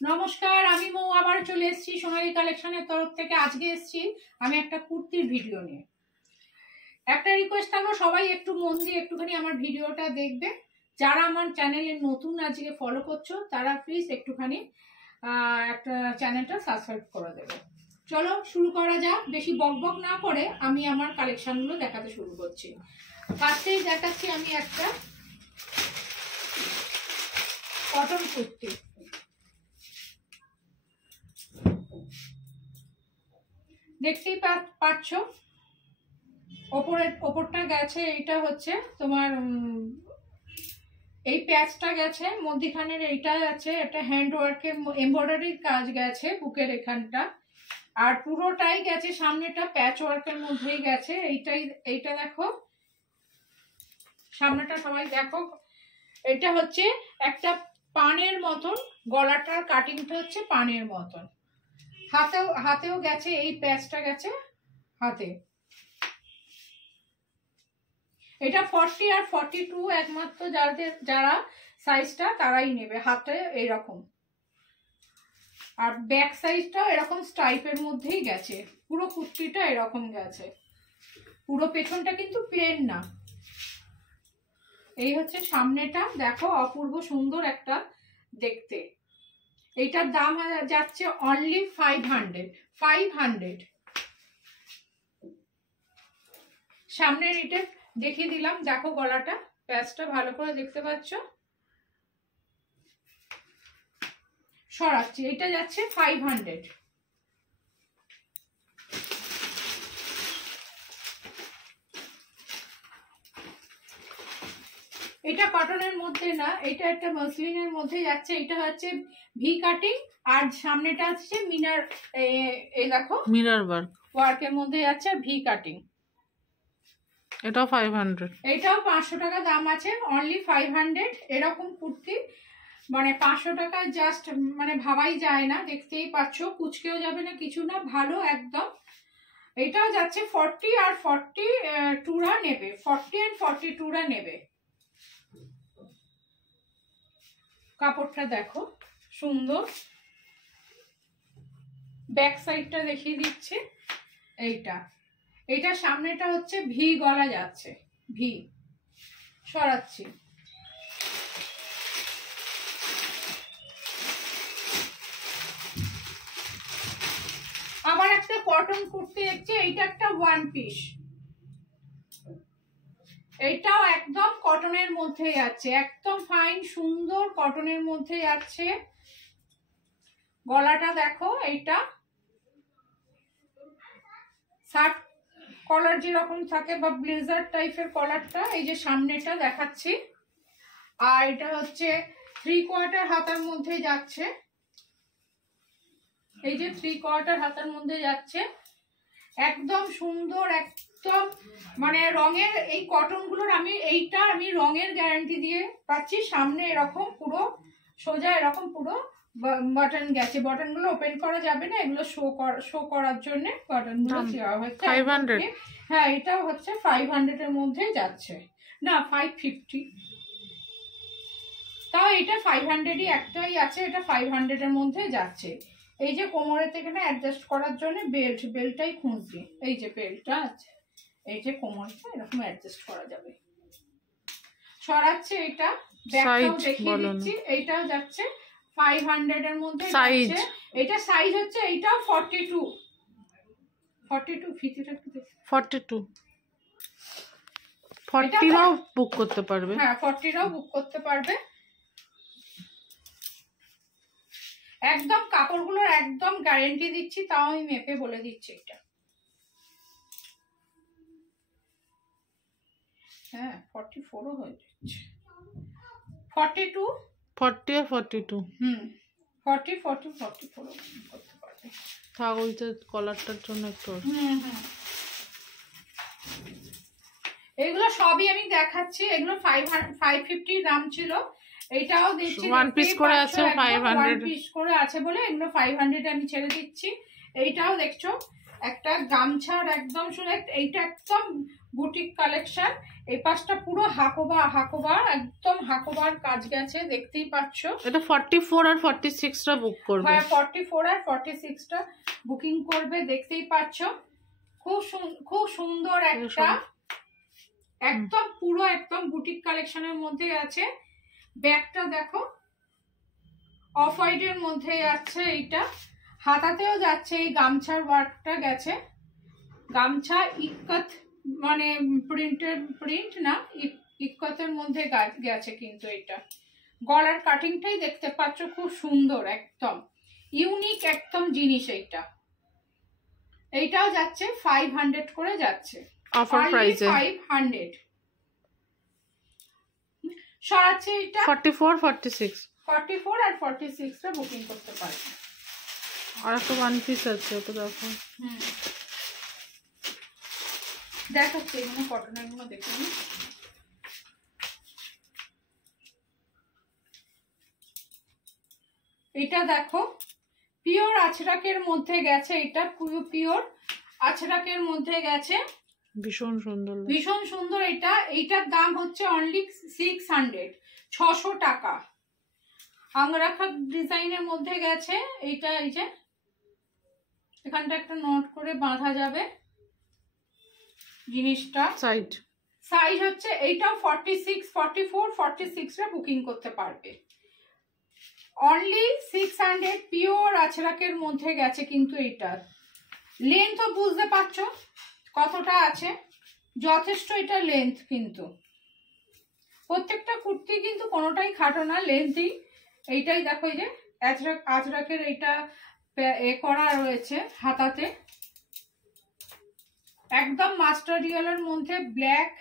নমস্কার, আমি মৌ আবার চলে এসেছি সোনালী কালেকশনের তরফ থেকে। আজকে এসেছি আমি একটা কুর্তির ভিডিও নিয়ে। একটা রিকোয়েস্ট থাকলো, সবাই একটু মন দিয়ে একটুখানি আমার ভিডিওটা দেখবে। যারা আমার চ্যানেলে নতুন আজকে ফলো করছো তারা প্লিজ একটুখানি একটা চ্যানেলটা সাবস্ক্রাইব করে দেবে। চলো শুরু করা যাক। বেশি বকবক না করে আমি আমার কালেকশনগুলো দেখাতে শুরু করছি। ফার্স্টেই দেখাচ্ছি আমি একটা কটন কুর্তি। দেখতেই পাচ্ছ ওপরটা গেছে, এইটা হচ্ছে তোমার এই প্যাচটা গেছে, মধ্যখানের এইটা আছে, এটা হ্যান্ড ওয়ার্কের এমব্রয়ডারির কাজ গেছে বুকের এখানটা, আর পুরোটাই গেছে সামনেটা প্যাচ ওয়ার্কের মধ্যেই গেছে। এইটা দেখো সামনেটা, সবাই দেখো। এটা হচ্ছে একটা পানের মতন, গলাটার কাটিংটা হচ্ছে পানের মতন। হাতেও গেছে, এই প্যাচটা গেছে হাতে। এটা 40 আর 42 একমাত্র যারা সাইজটা তারাই নেবে। হাতে এরকম, আর ব্যাক সাইজটাও এরকম স্ট্রাইপের মধ্যেই গেছে। পুরো কুর্তিটা এরকম গেছে, পুরো পেছনটা কিন্তু প্লেন না। এই হচ্ছে সামনেটা, দেখো অপূর্ব সুন্দর একটা দেখতে। এইটার দাম যাচ্ছে অনলি 500। সামনের এটা দেখিয়ে দিলাম, দেখো গলাটা, প্যাচটা ভালো করে দেখতে পাচ্ছ। সরাচ্ছি, এটা যাচ্ছে 500। এটা কটনের মধ্যে না, এটা একটা মসলিনের মধ্যে যাচ্ছে। এটা হচ্ছে ভি কাটিং, আর সামনেটা হচ্ছে মিনার, এই দেখো মিরর ওয়ার্কের মধ্যে যাচ্ছে, ভি কাটিং। এটাও 500। এটাও 500 টাকা দাম আছে, অনলি 500। এরকম কুর্তি মানে 500 টাকা জাস্ট মানে ভাবাই যায় না। দেখতেই পাচ্ছ, কুচকেও যাবে না, কিছু না, ভালো একদম। এটাও যাচ্ছে 40 আর 42রা নেবে, 40 আর 42রা নেবে। কাপড়টা দেখো সুন্দর, ব্যাক সাইডটা দেখিয়ে দিচ্ছে। এইটা সামনেটা হচ্ছে ভি গলা যাচ্ছে, ভি। সরাচ্ছি, আবার একটা কটন কুর্তি দেখছি। এইটা একটা ওয়ান পিস, এইটাও একদম কটনের মধ্যে যাচ্ছে, একদম ফাইন সুন্দর কটনের মধ্যে যাচ্ছে। গলাটা দেখো, এইটা শার্ট কলার যেরকম থাকে বা ব্লেজার টাইপের কলারটা। এই যে সামনেটা দেখাচ্ছি, আর এটা হচ্ছে 3/4 হাতার মধ্যে যাচ্ছে। এই যে 3/4 হাতার মধ্যে যাচ্ছে, একদম সুন্দর, একদম মানে রঙের। এই কটন গুলোর আমি রঙের গ্যারান্টি দিয়ে পাচ্ছি। সামনে এরকম পুরো সোজা এরকম পুরো বাটন গেছে, বাটন গুলো ওপেন করা যাবে না, এগুলো শো করার জন্য বাটন গুলো দেওয়া হচ্ছে 500। হ্যাঁ, এটাও হচ্ছে 500 এর মধ্যে যাচ্ছে, না 550। তাও এটা 500ই একটাই আছে, এটা 500 এর মধ্যে যাচ্ছে। এই যে কোমরের থেকে না অ্যাডজাস্ট করার জন্য বেল্টটাই খুঁজছি। এই যে বেল্টটা আছে, এই যে কোমরটা এরকম অ্যাডজাস্ট করা যাবে। সরাচ্ছে, এটা ব্যাকটাও দেখিয়ে দিচ্ছি। এইটাও যাচ্ছে 500 এর মধ্যে যাচ্ছে। এটা সাইজ হচ্ছে, এইটাও 42 ফিতিটা কি 42 40রাও বুক করতে পারবে। হ্যাঁ, 40রাও বুক করতে পারবে। একদম কাপড়গুলোর একদম গ্যারান্টি দিচ্ছি, তাও আমি মেপে বলে দিচ্ছি। এটা হ্যাঁ 44ও হয়ে যাচ্ছে, 42 40 আর 42 44 44 করতে পারবে। থাক, ওই যে কলারটার জন্য একটু। এগুলো সবই আমি দেখাচ্ছি, এগুলো 550 দাম ছিল। এটাও দিচ্ছি, ওয়ান পিস করে আছে 500 পিস করে আছে বলে এগুলো 500 আমি ছেড়ে দিচ্ছি। এইটাও দেখছো একটা গামছার একদম শুনে, এইটা একদম বুটিক কালেকশন। এই পাশটা পুরো হাকোবা একদম হাকোবার কাজ গেছে, দেখতেই পাচ্ছ। এটা 44 আর 46 টা বুক করবে। হ্যাঁ 44 আর 46 টা বুকিং করবে, দেখতেই পাচ্ছ। খুব সুন্দর একটা একদম পুরো একদম বুটিক কালেকশনের মধ্যে আছে। ব্যাগটা দেখো অফ হোয়াইটের মধ্যে যাচ্ছে, এইটা হাতাতেও যাচ্ছে, এই গামছার ওয়ার্কটা গেছে। গামছা ইক্কত মানে প্রিন্ট না, ইক্কতের মধ্যে গেছে কিন্তু এটা। গলার কাটিংটাই দেখতে পাচ্ছ, খুব সুন্দর একদম ইউনিক একদম জিনিস এইটা। এইটাও যাচ্ছে 500 করে যাচ্ছে, অফার প্রাইসে 500 সরাচ্ছে। এটা 44 46 44 আর 46 টা বুকিং করতে পারবে। আর একটা ওয়ান পিস আছে, ওটা দেখো। দেখাচ্ছি এগুলো কটনের গুলো দেখে নিই। এটা দেখো পিওর আছরাকের মধ্যে গেছে, এটা পুরো পিওর আছরাকের মধ্যে গেছে, ভীষণ সুন্দর ভীষণ সুন্দর। এইটার দাম হচ্ছে অনলি 600, 600 টাকা। আংরাখা ডিজাইনের মধ্যে গেছে এইটা। এই যে এখানটা একটা নোট করে বাঁধা যাবে জিনিসটা। সাইজ হচ্ছে এইটাও 46, 44, 46 টা বুকিং করতে পারবে। অনলি 600 পিওর আছরাকের মধ্যে গেছে, কিন্তু এইটার লেন্থও বুঝতে পারছো কতটা আছে, যথেষ্ট এটা লেন্থ। কিন্তু প্রত্যেকটা কুর্তি কিন্তু কোনোটাই খাটো না, লেন্থই। এইটাই দেখো, এই যে আজরাকের এইটা করা রয়েছে হাতাতে, একদম মাস্টার রিয়েলের মধ্যে ব্ল্যাক।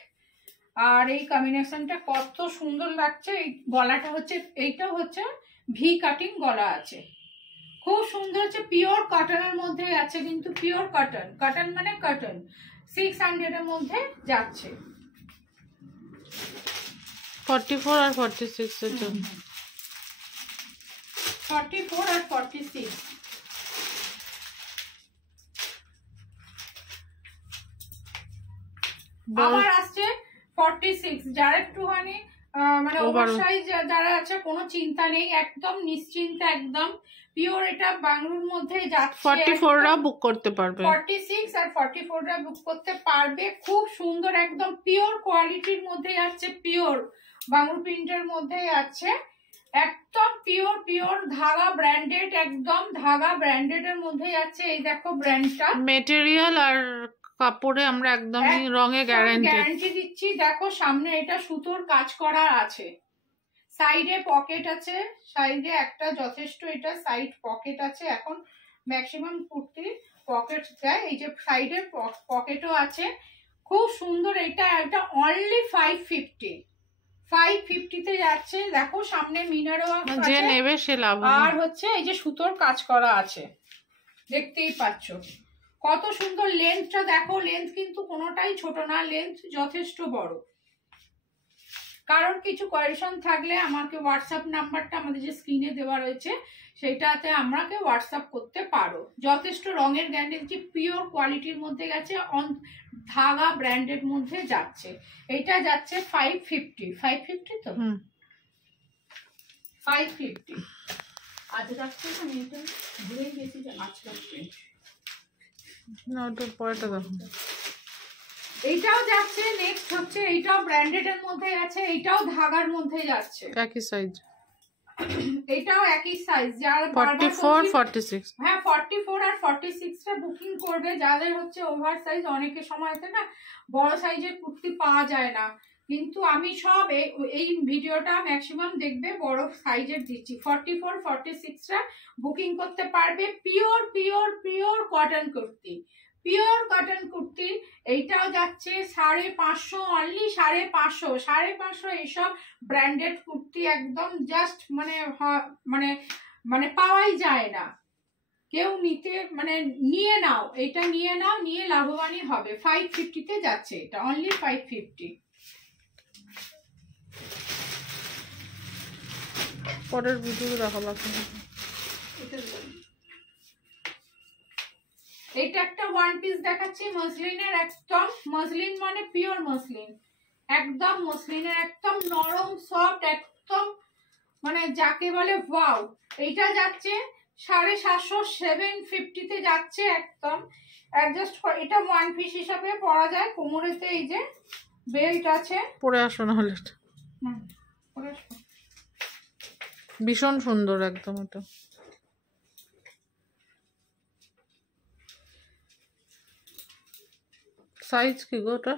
আর এই কম্বিনেশনটা কত সুন্দর লাগছে। এই গলাটা হচ্ছে, এইটা হচ্ছে ভি কাটিং গলা আছে, খুব সুন্দর হচ্ছে। পিওর কটনের মধ্যে আছে, কিন্তু পিওর কটন মানে কটন। 600 এর মধ্যে যাচ্ছে, 44 আর 46 এর জন্য। 44 আর 46 আবার আসছে 46। যারা একটুখানি মানে ওভার সাইজ যারা আছে, কোনো চিন্তা নেই, একদম নিশ্চিন্তে, একদম পিওর। এটা বাংলুর মধ্যে যাচ্ছে, 44 রা বুক করতে পারবে, 46 আর 44 রা বুক করতে পারবে। খুব সুন্দর একদম পিওর কোয়ালিটির মধ্যে যাচ্ছে, পিওর বাংলু প্রিন্টের মধ্যে যাচ্ছে, একদম পিওর ধাগা ব্র্যান্ডেড, একদম ধাগা ব্র্যান্ডেড এর মধ্যে যাচ্ছে। এই দেখো ব্র্যান্ডটা, মেটেরিয়াল আর কাপড়ে আমরা একদমই রঙে গ্যারান্টি দিচ্ছি। দেখো সামনে এটা সুতোর কাজ করা আছে, সাইডে পকেট আছে, সাইডে একটা যথেষ্ট এটা সাইড পকেট আছে। এখন ম্যাক্সিমাম কুর্তি পকেট দেয়, এই যে সাইডে পকেটও আছে, খুব সুন্দর। এটা অনলি 550 তে যাচ্ছে। দেখো সামনে মিনারও যে নেবে সে লাভ। আর হচ্ছে এই যে সুতোর কাজ করা আছে, দেখতেই পাচ্ছ কত সুন্দর। লেন্থটা দেখো, লেন্থ কিন্তু কোনোটাই ছোট না, লেন্থ যথেষ্ট বড়। কারণ কিছু কোয়েশন থাকলে আমাকে হোয়াটসঅ্যাপ নাম্বারটা আমাদের যে স্ক্রিনে দেওয়া রয়েছে সেটাতে আমাকে হোয়াটসঅ্যাপ করতে পারো। যথেষ্ট রঙের গ্যারান্টি, পিওর কোয়ালিটির মধ্যে গেছে, ধাগা ব্র্যান্ডের মধ্যে যাচ্ছে। এটা যাচ্ছে 550 তো 550। আজ রাখতে আমি এটা ভুলেই গেছি যে আজকাল প্রিন্ট না, ওটা পরেটা দেখো। এইটাও যাচ্ছে। নেক্সট হচ্ছে এইটাও ব্র্যান্ডেড এর মধ্যে আছে, এইটাও ধাগার মধ্যে যাচ্ছে, একই সাইজ, এটাও একই সাইজ। যারা 44 46, হ্যাঁ 44 আর 46 টা বুকিং করবে, যাদের হচ্ছে ওভার সাইজ। অনেকের সময়তে না বড় সাইজের কুর্তি পাওয়া যায় না, কিন্তু আমি সব এই ভিডিওটা ম্যাক্সিমাম দেখবে বড় সাইজের দিচ্ছি। 44 46 টা বুকিং করতে পারবে। Pure cotton kurti, pure cotton kurti. এইটাও যাচ্ছে 550, অনলি 550 এইসব ব্র্যান্ডেড কুর্তি একদম জাস্ট মানে পাওয়াই যায় না। কেউ নিতে মানে নিয়ে নাও, এটা নিয়ে নাও, নিয়ে লাভবানই হবে। 550 তে যাচ্ছে এটা, অনলি 550। পরের ভিডিও দেখা বাকি। এইটা একটা ওয়ান পিস দেখাচ্ছি মসলিনের, একদম মসলিন মানে পিওর মসলিন, একদম মসলিনের, একদম নরম সফট, একদম মানে যাকে বলে ওয়াও। এইটা যাচ্ছে 750 750-তে যাচ্ছে একদম অ্যাডজাস্ট। এটা ওয়ান পিস হিসাবে পরা যায়, কোমরেতে এই যে বেল্ট আছে। পরে আসো না হলে, ভীষণ সুন্দর একদম। এটা সাইজ কি গো? ওটা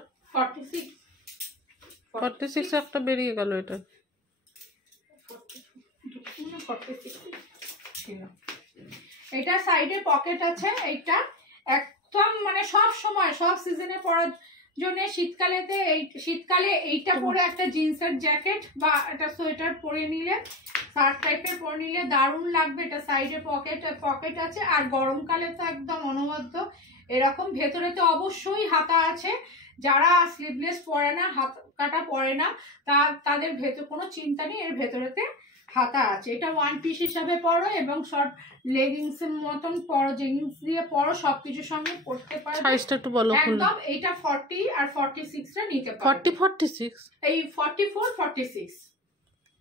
46 একটা বেরিয়ে গেল। এটা এটা সাইডে পকেট আছে। এইটা একদম মানে সব সময় সব সিজনে পরার জন্য, শীতকালে এইটা পরে একটা জিন্সের জ্যাকেট বা একটা সোয়েটার পরে নিলে, শার্ট টাইপের পরে নিলে দারুণ লাগবে। এটা সাইডে পকেট আছে। আর গরমকালে তো একদম অনবদ্য এরকম। ভেতরে তো অবশ্যই হাতা আছে। যারা স্লিভলেস পরে না, হাত কাটা পরে না, তাদের ভেতর কোনো চিন্তা নেই, এর ভেতরেতে হাতা আছে। এটা ওয়ান পিস হিসাবে পরো এবং শর্ট লেগিংস এর মতন পরো, জেগিংস দিয়ে পরো, সবকিছুর সঙ্গে পরতে পারো। সাইজটা একটু বলো। একদম এইটা 40 আর 46 টা নিতে পারো। 46 এই 44 46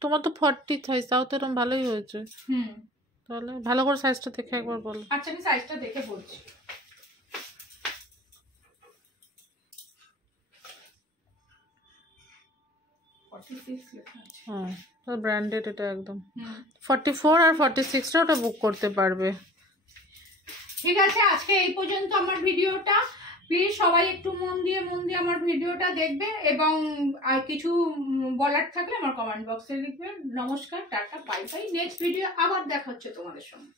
তোমার তো 40 সাইজ, তাও তো এরকম ভালোই হয়েছে। তাহলে ভালো করে সাইজটা দেখে একবার বলো। আচ্ছা আমি সাইজটা দেখে বলছি। হ্যাঁ ব্র্যান্ডেড এটা একদম। 44 আর 46 টা ওটা বুক করতে পারবে। ঠিক আছে, আজকে এই পর্যন্ত আমার ভিডিওটা। প্লিজ সবাই একটু মন দিয়ে আমার ভিডিওটা দেখবে এবং আর কিছু বলার থাকলে আমার কমেন্ট বক্সে লিখবে। নমস্কার, tata, bye bye. Next video আবার দেখা হচ্ছে তোমাদের সঙ্গে।